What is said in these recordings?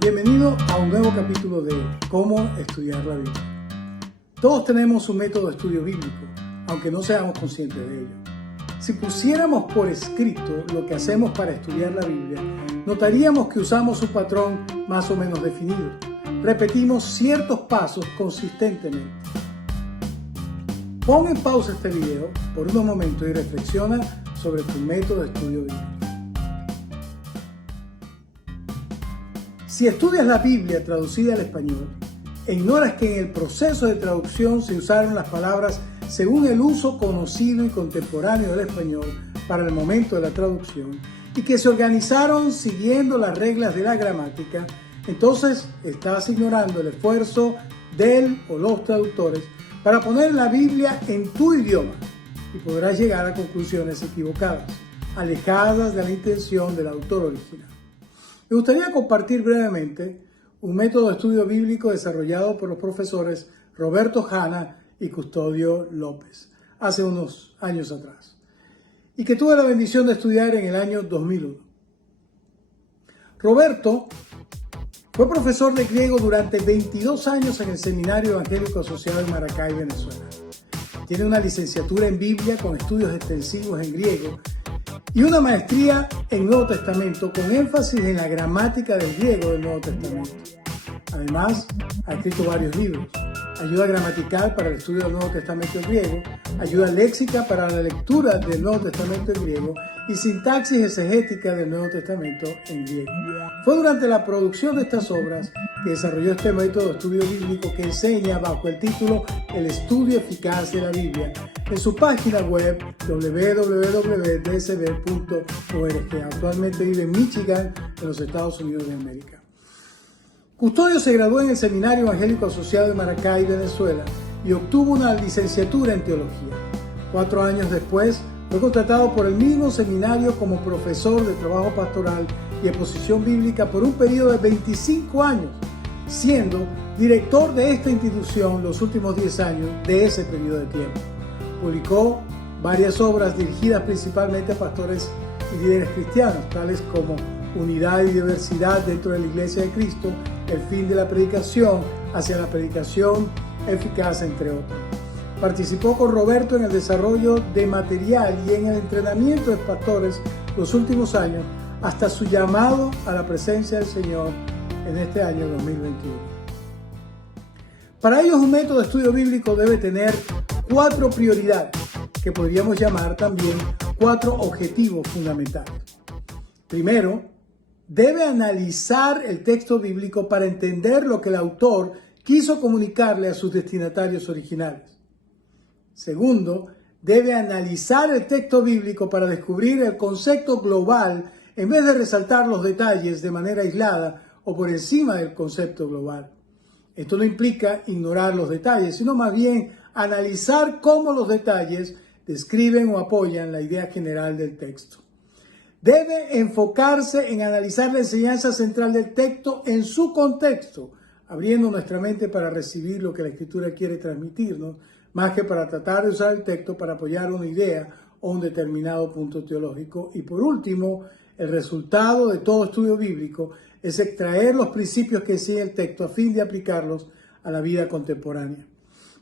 Bienvenido a un nuevo capítulo de Cómo estudiar la Biblia. Todos tenemos un método de estudio bíblico, aunque no seamos conscientes de ello. Si pusiéramos por escrito lo que hacemos para estudiar la Biblia, notaríamos que usamos un patrón más o menos definido. Repetimos ciertos pasos consistentemente. Pon en pausa este video por unos momentos y reflexiona sobre tu método de estudio bíblico. Si estudias la Biblia traducida al español, e ignoras que en el proceso de traducción se usaron las palabras según el uso conocido y contemporáneo del español para el momento de la traducción, y que se organizaron siguiendo las reglas de la gramática, entonces estás ignorando el esfuerzo del o los traductores para poner la Biblia en tu idioma y podrás llegar a conclusiones equivocadas, alejadas de la intención del autor original. Me gustaría compartir brevemente un método de estudio bíblico desarrollado por los profesores Roberto Hanna y Custodio López hace unos años atrás y que tuve la bendición de estudiar en el año 2001. Roberto fue profesor de griego durante 22 años en el Seminario Evangélico Asociado en Maracay, Venezuela. Tiene una licenciatura en Biblia con estudios extensivos en griego y una maestría en Nuevo Testamento con énfasis en la gramática del griego del Nuevo Testamento. Además, ha escrito varios libros: Ayuda gramatical para el estudio del Nuevo Testamento en griego, Ayuda léxica para la lectura del Nuevo Testamento en griego y Sintaxis exegética del Nuevo Testamento en griego. Fue durante la producción de estas obras que desarrolló este método de estudio bíblico que enseña bajo el título El estudio eficaz de la Biblia en su página web www.dsb.org. Actualmente vive en Michigan, en los Estados Unidos de América. Custodio se graduó en el Seminario Evangélico Asociado de Maracay, Venezuela, y obtuvo una licenciatura en teología. 4 años después, fue contratado por el mismo seminario como profesor de trabajo pastoral y exposición bíblica por un periodo de 25 años, siendo director de esta institución los últimos 10 años de ese periodo de tiempo. Publicó varias obras dirigidas principalmente a pastores y líderes cristianos, tales como Unidad y diversidad dentro de la Iglesia de Cristo, el fin de la predicación hacia la predicación eficaz, entre otros. Participó con Roberto en el desarrollo de material y en el entrenamiento de pastores los últimos años, hasta su llamado a la presencia del Señor en este año 2021. Para ellos, un método de estudio bíblico debe tener 4 prioridades, que podríamos llamar también 4 objetivos fundamentales. Primero, debe analizar el texto bíblico para entender lo que el autor quiso comunicarle a sus destinatarios originales. Segundo, debe analizar el texto bíblico para descubrir el concepto global en vez de resaltar los detalles de manera aislada o por encima del concepto global. Esto no implica ignorar los detalles, sino más bien analizar cómo los detalles describen o apoyan la idea general del texto. Debe enfocarse en analizar la enseñanza central del texto en su contexto, abriendo nuestra mente para recibir lo que la Escritura quiere transmitirnos, más que para tratar de usar el texto para apoyar una idea o un determinado punto teológico. Y por último, el resultado de todo estudio bíblico es extraer los principios que enseña el texto a fin de aplicarlos a la vida contemporánea.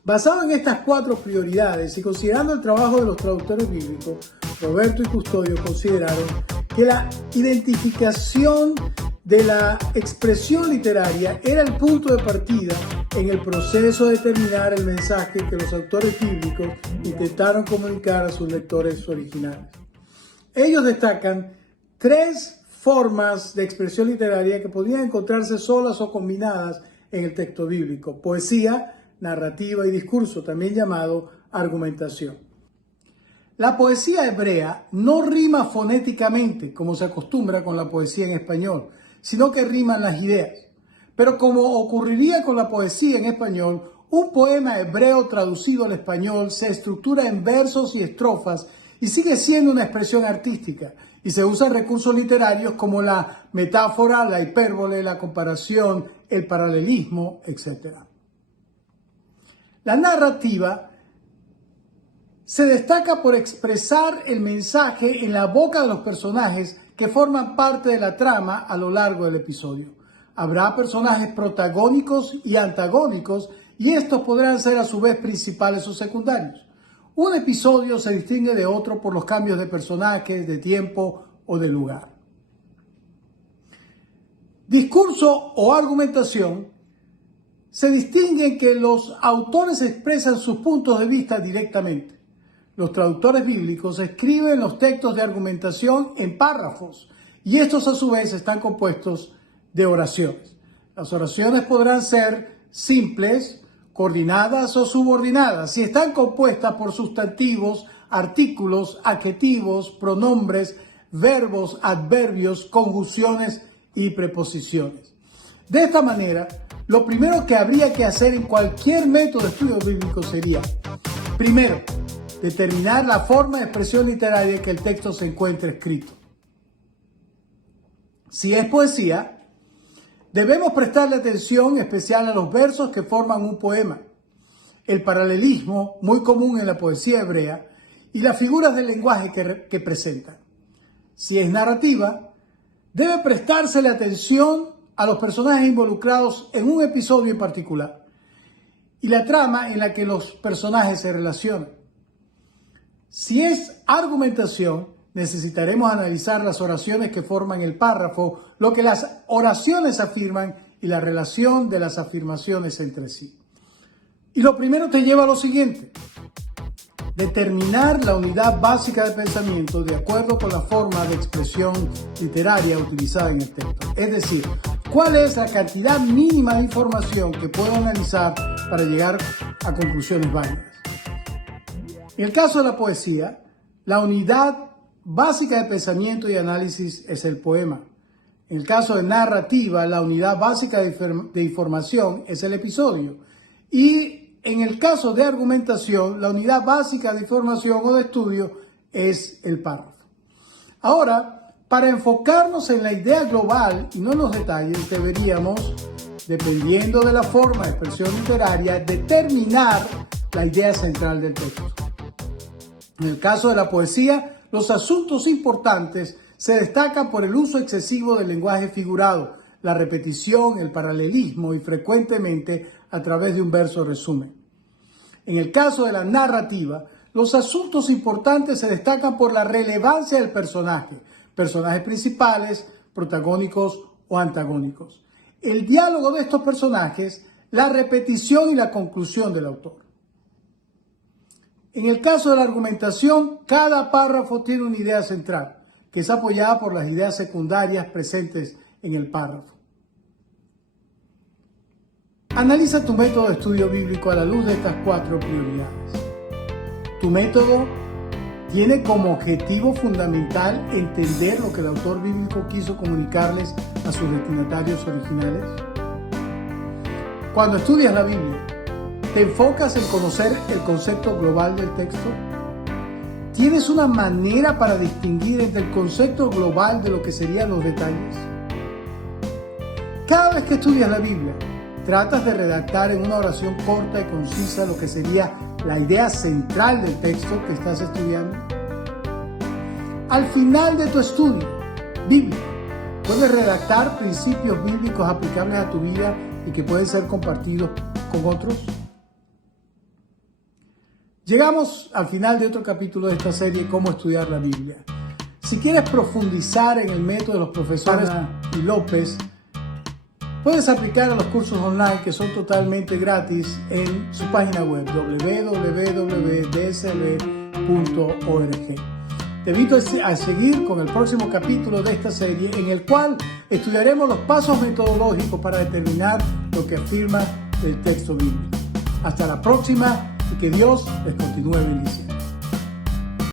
Basado en estas 4 prioridades y considerando el trabajo de los traductores bíblicos, Roberto y Custodio consideraron que la identificación de la expresión literaria era el punto de partida en el proceso de determinar el mensaje que los autores bíblicos intentaron comunicar a sus lectores originales. Ellos destacan 3 formas de expresión literaria que podrían encontrarse solas o combinadas en el texto bíblico: poesía, narrativa y discurso, también llamado argumentación. La poesía hebrea no rima fonéticamente como se acostumbra con la poesía en español, sino que riman las ideas. Pero como ocurriría con la poesía en español, un poema hebreo traducido al español se estructura en versos y estrofas y sigue siendo una expresión artística, y se usan recursos literarios como la metáfora, la hipérbole, la comparación, el paralelismo, etc. La narrativa se destaca por expresar el mensaje en la boca de los personajes que forman parte de la trama a lo largo del episodio. Habrá personajes protagónicos y antagónicos, y estos podrán ser a su vez principales o secundarios. Un episodio se distingue de otro por los cambios de personajes, de tiempo o de lugar. Discurso o argumentación se distingue en que los autores expresan sus puntos de vista directamente. Los traductores bíblicos escriben los textos de argumentación en párrafos, y estos a su vez están compuestos de oraciones. Las oraciones podrán ser simples, coordinadas o subordinadas, y están compuestas por sustantivos, artículos, adjetivos, pronombres, verbos, adverbios, conjunciones y preposiciones. De esta manera, lo primero que habría que hacer en cualquier método de estudio bíblico sería, primero, determinar la forma de expresión literaria en que el texto se encuentra escrito. Si es poesía, debemos prestarle atención especial a los versos que forman un poema, el paralelismo muy común en la poesía hebrea y las figuras del lenguaje que presentan. Si es narrativa, debe prestársele atención a los personajes involucrados en un episodio en particular y la trama en la que los personajes se relacionan. Si es argumentación, necesitaremos analizar las oraciones que forman el párrafo, lo que las oraciones afirman y la relación de las afirmaciones entre sí. Y lo primero te lleva a lo siguiente: determinar la unidad básica de pensamiento de acuerdo con la forma de expresión literaria utilizada en el texto. Es decir, cuál es la cantidad mínima de información que puedo analizar para llegar a conclusiones válidas. En el caso de la poesía, la unidad básica de pensamiento y análisis es el poema. En el caso de narrativa, la unidad básica de información es el episodio. Y en el caso de argumentación, la unidad básica de información o de estudio es el párrafo. Ahora, para enfocarnos en la idea global y no en los detalles, deberíamos, dependiendo de la forma de expresión literaria, determinar la idea central del texto. En el caso de la poesía, los asuntos importantes se destacan por el uso excesivo del lenguaje figurado, la repetición, el paralelismo y frecuentemente a través de un verso resumen. En el caso de la narrativa, los asuntos importantes se destacan por la relevancia del personaje, personajes principales, protagónicos o antagónicos, el diálogo de estos personajes, la repetición y la conclusión del autor. En el caso de la argumentación, cada párrafo tiene una idea central, que es apoyada por las ideas secundarias presentes en el párrafo. Analiza tu método de estudio bíblico a la luz de estas 4 prioridades. Tu método tiene como objetivo fundamental entender lo que el autor bíblico quiso comunicarles a sus destinatarios originales. Cuando estudias la Biblia, ¿te enfocas en conocer el concepto global del texto? ¿Tienes una manera para distinguir entre el concepto global de lo que serían los detalles? Cada vez que estudias la Biblia, tratas de redactar en una oración corta y concisa lo que sería la idea central del texto que estás estudiando. Al final de tu estudio bíblico, puedes redactar principios bíblicos aplicables a tu vida y que pueden ser compartidos con otros. Llegamos al final de otro capítulo de esta serie, Cómo estudiar la Biblia. Si quieres profundizar en el método de los profesores y López, puedes aplicar a los cursos online que son totalmente gratis en su página web www.dsb.org. Te invito a seguir con el próximo capítulo de esta serie, en el cual estudiaremos los pasos metodológicos para determinar lo que afirma el texto bíblico. Hasta la próxima y que Dios les continúe bendiciendo.